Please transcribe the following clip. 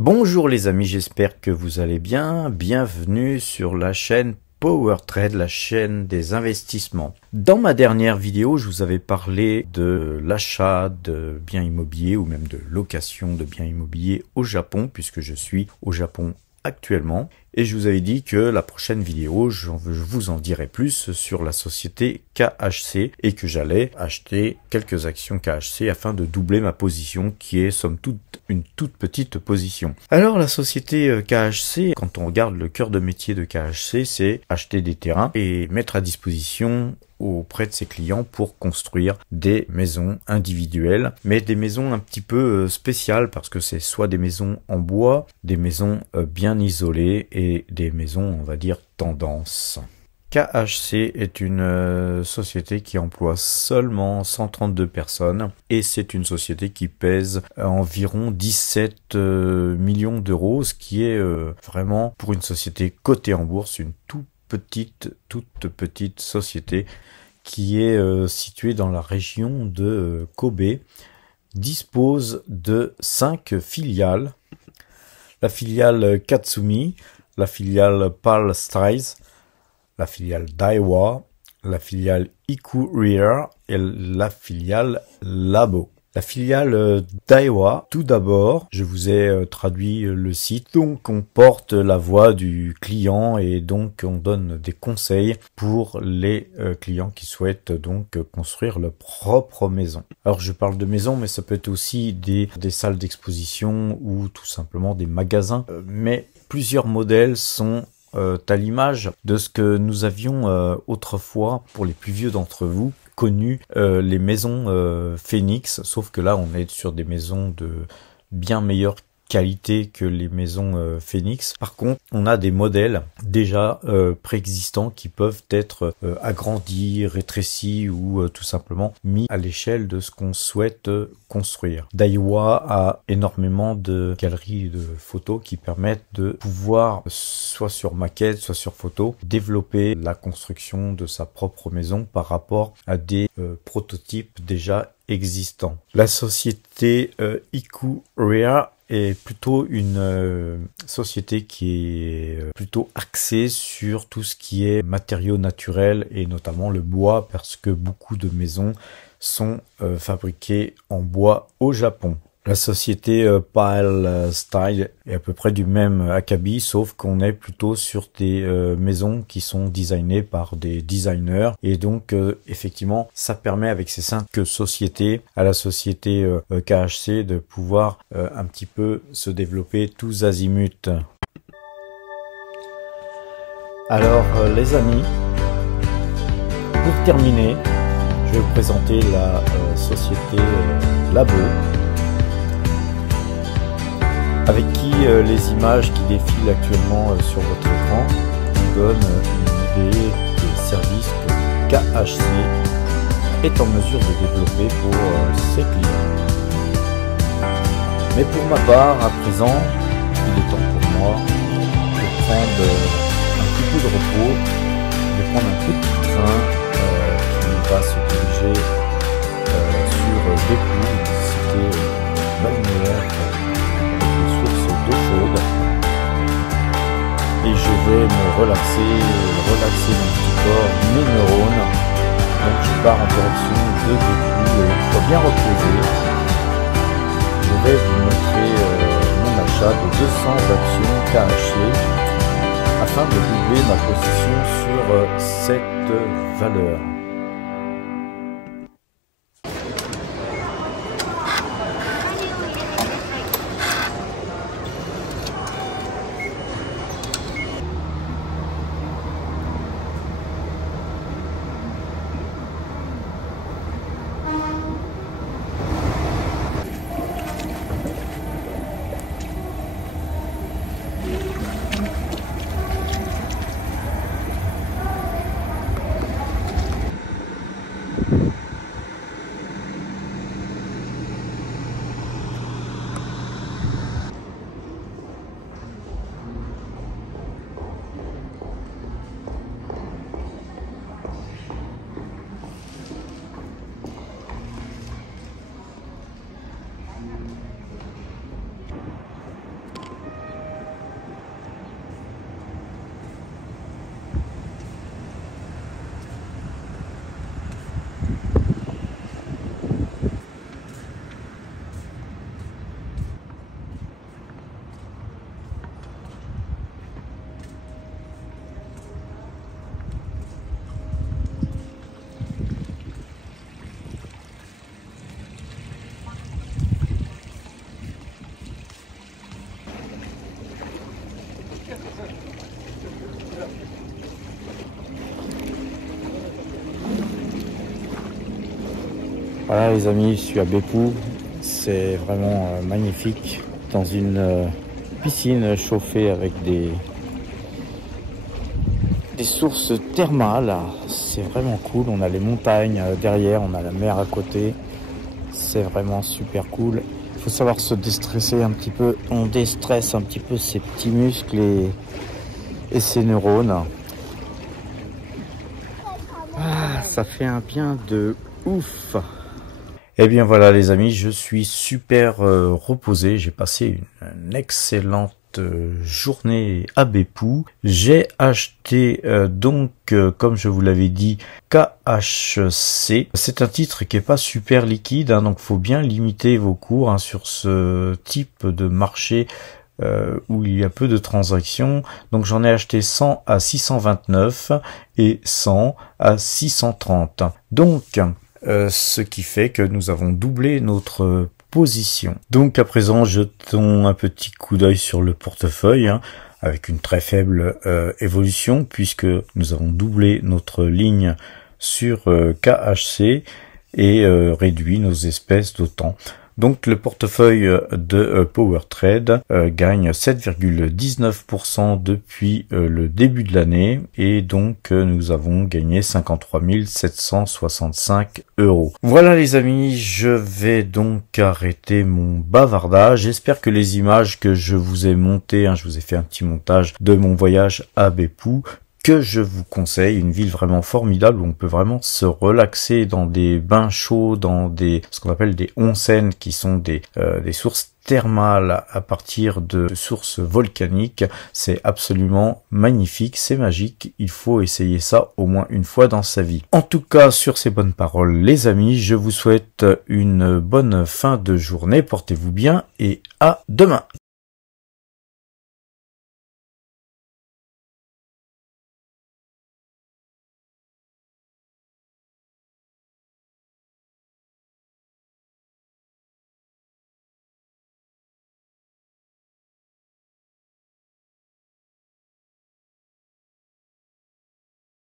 Bonjour les amis, j'espère que vous allez bien. Bienvenue sur la chaîne Power Trade, la chaîne des investissements. Dans ma dernière vidéo, je vous avais parlé de l'achat de biens immobiliers ou même de location de biens immobiliers au Japon, puisque je suis au Japon actuellement. Et je vous avais dit que la prochaine vidéo, je vous en dirai plus sur la société KHC et que j'allais acheter quelques actions KHC afin de doubler ma position qui est somme toute une toute petite position. Alors la société KHC, quand on regarde le cœur de métier de KHC, c'est acheter des terrains et mettre à disposition auprès de ses clients pour construire des maisons individuelles, mais des maisons un petit peu spéciales parce que c'est soit des maisons en bois, des maisons bien isolées et des maisons, on va dire, tendance. KHC est une société qui emploie seulement 132 personnes et c'est une société qui pèse environ 17 millions d'euros, ce qui est vraiment pour une société cotée en bourse, une toute petite société qui est située dans la région de Kobe, dispose de 5 filiales. La filiale Katsumi, la filiale Pal Styles, la filiale Daiwa, la filiale Ikuria et la filiale Labo. La filiale Daiwa, tout d'abord, je vous ai traduit le site, donc on porte la voix du client et donc on donne des conseils pour les clients qui souhaitent donc construire leur propre maison. Alors je parle de maison, mais ça peut être aussi des salles d'exposition ou tout simplement des magasins, mais plusieurs modèles sont à l'image de ce que nous avions autrefois pour les plus vieux d'entre vous, connu les maisons Phoenix, sauf que là on est sur des maisons de bien meilleure qualité que les maisons Phoenix. Par contre, on a des modèles déjà préexistants qui peuvent être agrandis, rétrécis ou tout simplement mis à l'échelle de ce qu'on souhaite construire. Daiwa a énormément de galeries de photos qui permettent de pouvoir, soit sur maquette, soit sur photo, développer la construction de sa propre maison par rapport à des prototypes déjà existants. La société Ikuria est plutôt une société qui est plutôt axée sur tout ce qui est matériaux naturels et notamment le bois parce que beaucoup de maisons sont fabriquées en bois au Japon. La société Pal Style est à peu près du même acabit, sauf qu'on est plutôt sur des maisons qui sont designées par des designers. Et donc, effectivement, ça permet avec ces 5 sociétés, à la société KHC, de pouvoir un petit peu se développer tous azimuts. Alors, les amis, pour terminer, je vais vous présenter la société Labo, avec qui les images qui défilent actuellement sur votre écran vous donnent une idée des services que KHC est en mesure de développer pour ses clients. Mais pour ma part, à présent, il est temps pour moi de prendre un petit peu de repos, de prendre un petit train qui va se diriger sur Beppu, une cité balnéaire d'eau chaude, et je vais me relaxer mon petit corps, mes neurones. Donc je pars en direction de Beppu, une fois bien reposé. Je vais vous montrer mon achat de 200 actions KHC afin de doubler ma position sur cette valeur. Voilà les amis, je suis à Beppu, c'est vraiment magnifique, dans une piscine chauffée avec des sources thermales, c'est vraiment cool. On a les montagnes derrière, on a la mer à côté, c'est vraiment super cool. Il faut savoir se déstresser un petit peu, on déstresse un petit peu ses petits muscles et ses neurones. Ah, ça fait un bien de ouf. Et bien voilà les amis, je suis super reposé, j'ai passé une excellente journée à Beppu. J'ai acheté comme je vous l'avais dit, KHC. C'est un titre qui est pas super liquide, hein, donc faut bien limiter vos cours hein, sur ce type de marché où il y a peu de transactions. Donc j'en ai acheté 100 à 629 et 100 à 630. Donc ce qui fait que nous avons doublé notre position. Donc à présent, jetons un petit coup d'œil sur le portefeuille, hein, avec une très faible évolution, puisque nous avons doublé notre ligne sur KHC et réduit nos espèces d'autant. Donc le portefeuille de PowerTrade gagne 7,19% depuis le début de l'année et donc nous avons gagné 53 765 €. Voilà les amis, je vais donc arrêter mon bavardage. J'espère que les images que je vous ai montées, hein, je vous ai fait un petit montage de mon voyage à Beppu, que je vous conseille, une ville vraiment formidable où on peut vraiment se relaxer dans des bains chauds, dans ce qu'on appelle des onsen, qui sont des sources thermales à partir de sources volcaniques. C'est absolument magnifique, c'est magique, il faut essayer ça au moins une fois dans sa vie. En tout cas, sur ces bonnes paroles les amis, je vous souhaite une bonne fin de journée, portez-vous bien et à demain.